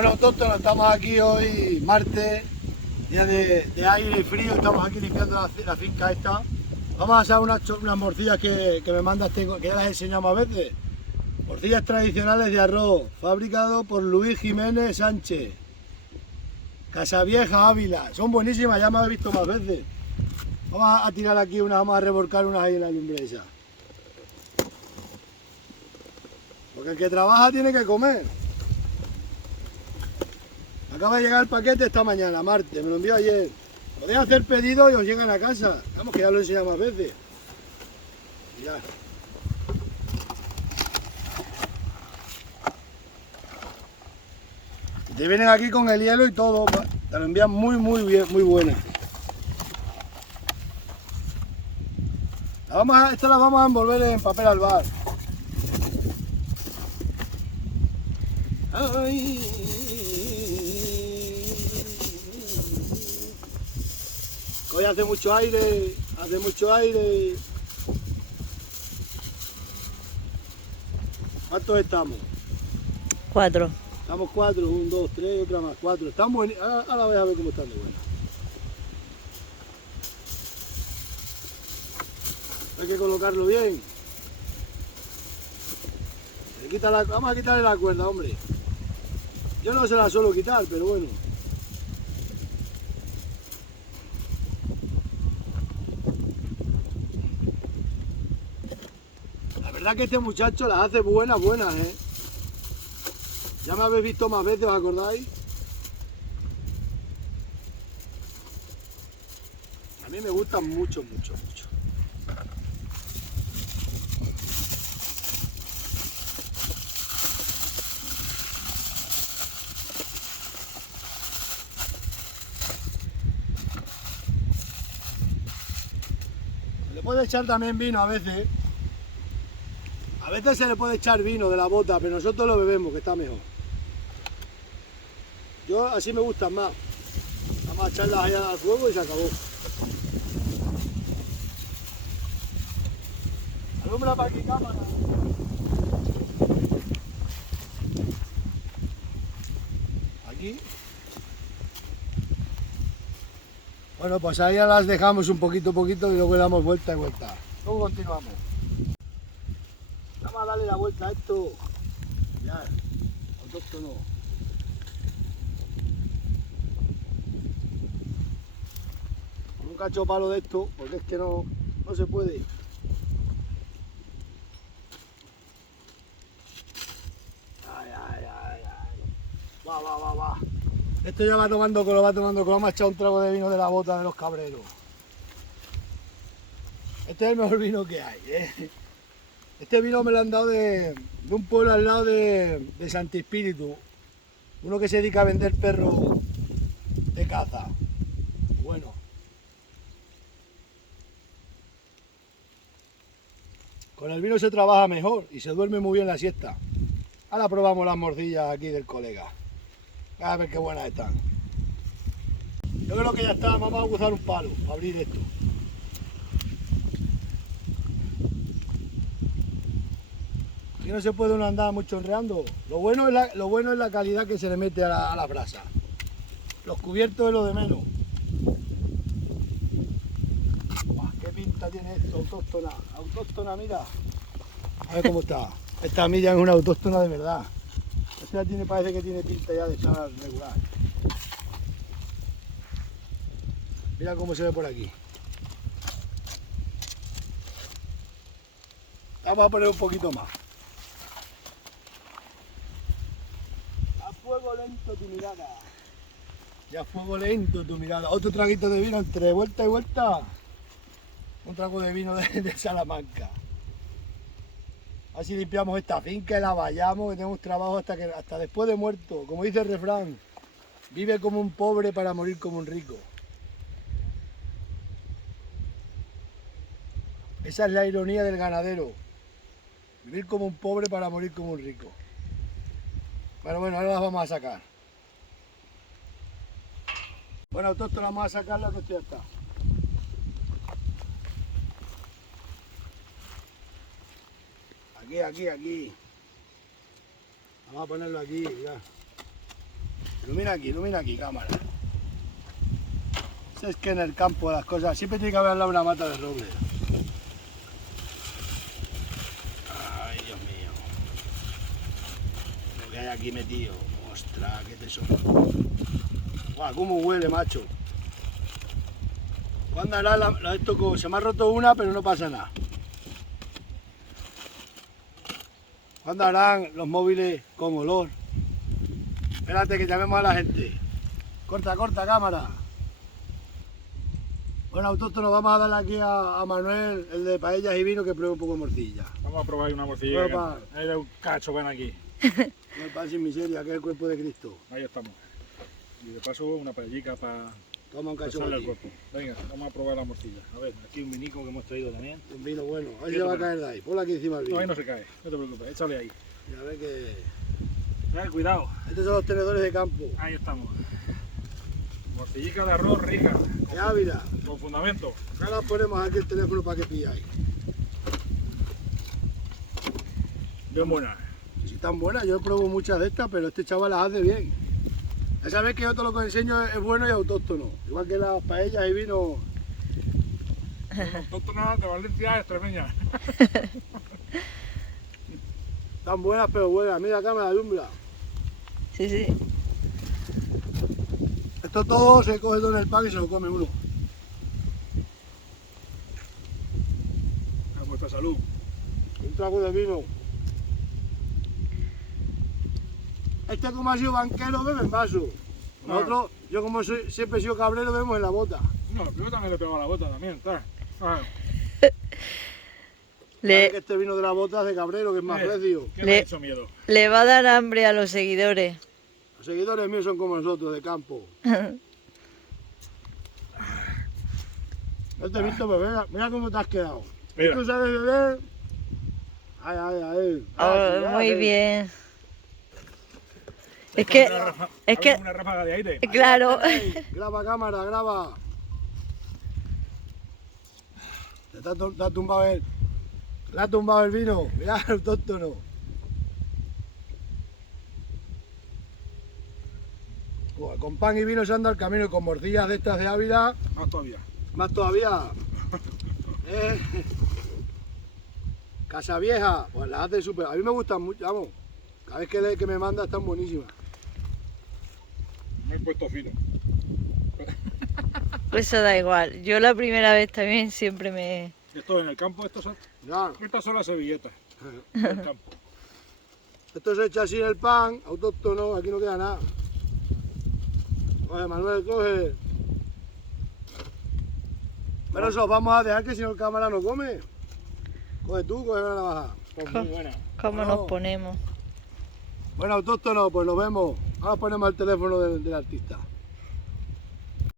Bueno, autóctonos, estamos aquí hoy, martes, día de aire y frío, estamos aquí limpiando la finca esta. Vamos a hacer unas morcillas que me manda que ya las enseñamos a veces. Morcillas tradicionales de arroz, fabricado por Luis Jiménez Sánchez. Casavieja, Ávila. Son buenísimas, ya me habéis visto más veces. Vamos a tirar aquí unas, vamos a revolcar unas ahí en la lumbre esa. Porque el que trabaja tiene que comer. Acaba de llegar el paquete esta mañana, martes, me lo envió ayer. Podéis hacer pedidos y os llegan a casa. Vamos, que ya lo he enseñado más veces. Mirad. Y te vienen aquí con el hielo y todo. Te lo envían muy bien, muy buena. Esta la vamos a envolver en papel albal. Ay. Hoy hace mucho aire, ¿Cuántos estamos? 4. Estamos 4, 1, 2, 3, otra más, 4. Están buenas, ahora voy a ver cómo están de buenas. Hay que colocarlo bien. Vamos a quitarle la cuerda, hombre. Yo no se la suelo quitar, pero bueno. La verdad que este muchacho las hace buenas, ¿eh? Ya me habéis visto más veces, ¿os acordáis? A mí me gustan mucho. Le puede echar también vino a veces. A veces se le puede echar vino de la bota, pero nosotros lo bebemos, que está mejor. Yo así me gustan más. Vamos a echarlas allá al fuego y se acabó. Alumbra para aquí, cámara. Aquí. Bueno, pues ahí ya las dejamos un poquito y luego le damos vuelta y vuelta. Luego continuamos. Vamos a darle la vuelta a esto. Ya, autóctono. Con un cacho palo de esto, porque es que no se puede. Ay. Va. Esto ya va tomando, que lo va tomando, que lo hemos echado un trago de vino de la bota de los cabreros. Este es el mejor vino que hay, ¿eh? Este vino me lo han dado de un pueblo al lado de Santi Espíritu. Uno que se dedica a vender perros de caza. Bueno. Con el vino se trabaja mejor y se duerme muy bien la siesta. Ahora probamos las morcillas aquí del colega. A ver qué buenas están. Yo creo que ya está, vamos a usar un palo para abrir esto. Aquí no se puede uno andar mucho enreando. Lo bueno es la calidad que se le mete a la brasa. Los cubiertos es lo de menos. Uah, qué pinta tiene esto, autóctona. Autóctona, mira. A ver cómo está. Esta milla es una autóctona de verdad. Esta parece que tiene pinta ya de estar regular. Mira cómo se ve por aquí. Vamos a poner un poquito más. A fuego lento tu mirada. Y a fuego lento tu mirada. Otro traguito de vino entre vuelta y vuelta. Un trago de vino de Salamanca. Así limpiamos esta finca y la vallamos, que tenemos trabajo hasta después de muerto. Como dice el refrán, vive como un pobre para morir como un rico. Esa es la ironía del ganadero. Vivir como un pobre para morir como un rico. Bueno, ahora las vamos a sacar. Bueno, autóctono, vamos a sacarla, que esto ya está. Aquí. Vamos a ponerlo aquí, ya. Ilumina aquí, cámara. Si es que en el campo las cosas, siempre tiene que haber al lado una mata de roble. Ay, Dios mío. Lo que hay aquí metido. Ostras, qué tesoro. Guau, cómo huele, macho. ¿Cuándo hará esto? Se me ha roto una, pero no pasa nada. ¿Cuándo harán los móviles con olor? Espérate que llamemos a la gente. Corta, cámara. Bueno, autóctono, vamos a darle aquí a Manuel, el de paellas y vino, que pruebe un poco de morcilla. Vamos a probar una morcilla. Prueba. Hay un cacho ven aquí. No el pan sin miseria, que es el cuerpo de Cristo. Ahí estamos. Y de paso una paellica para Toma un cacho pasarle al aquí. cuerpo. Venga, vamos a probar la morcilla. A ver, aquí un vinico que hemos traído también. Un vino bueno. Ahí se va a caer de ahí. Ponlo aquí encima del vino. No, ahí no se cae. No te preocupes, échale ahí. Ya ves que... Cuidado. Estos son los tenedores de campo. Ahí estamos. Morcillica de arroz rica. De Ávila. Con fundamento. Ahora ponemos aquí el teléfono para que pilláis. Bien buena. Si están buenas, yo pruebo muchas de estas, pero este chaval las hace bien. Ya sabéis que yo todo lo que os enseño es bueno y autóctono. Igual que las paellas y vino. Autóctona de Valencia, extremeña. Están buenas, pero buenas. Mira, cámara, alumbra. Sí, sí. Esto todo se coge todo en el pan y se lo come uno. A vuestra salud. Un trago de vino. Este, como ha sido banquero, bebe en vaso. Nosotros, yo como siempre he sido cabrero, bebemos en la bota. No, yo también le pego a la bota también, está. Ah, Que este vino de la bota es de cabrero, que es más recio. ¿Qué me ha hecho miedo? Le va a dar hambre a los seguidores. Los seguidores míos son como nosotros, de campo. No te he visto beber, mira cómo te has quedado. Mira. ¿Tú sabes beber? Ay. Oh, muy bien. Es que, Una ráfaga de aire. claro. Graba cámara, graba. Te ha tumbado el... Le ha tumbado el vino. Mira el autóctono. Joder, con pan y vino se anda el camino y con morcillas de estas de Ávila, Más todavía. más todavía. Casa Vieja, pues las hace súper. A mí me gustan mucho, vamos. Cada vez que me manda están buenísimas. Me he puesto fino. Eso da igual. Yo la primera vez también siempre me... Esto en el campo, estas son las servilletas. En el campo. Esto se echa así en el pan, autóctono, aquí no queda nada. Coge, Manuel, coge. Pero eso vamos a dejar que si no el cámara no come. Coge tú, coge la navaja. Pues muy buena. ¿Cómo Bueno. nos ponemos? Bueno, autóctono, pues nos vemos. Ahora ponemos el teléfono del artista.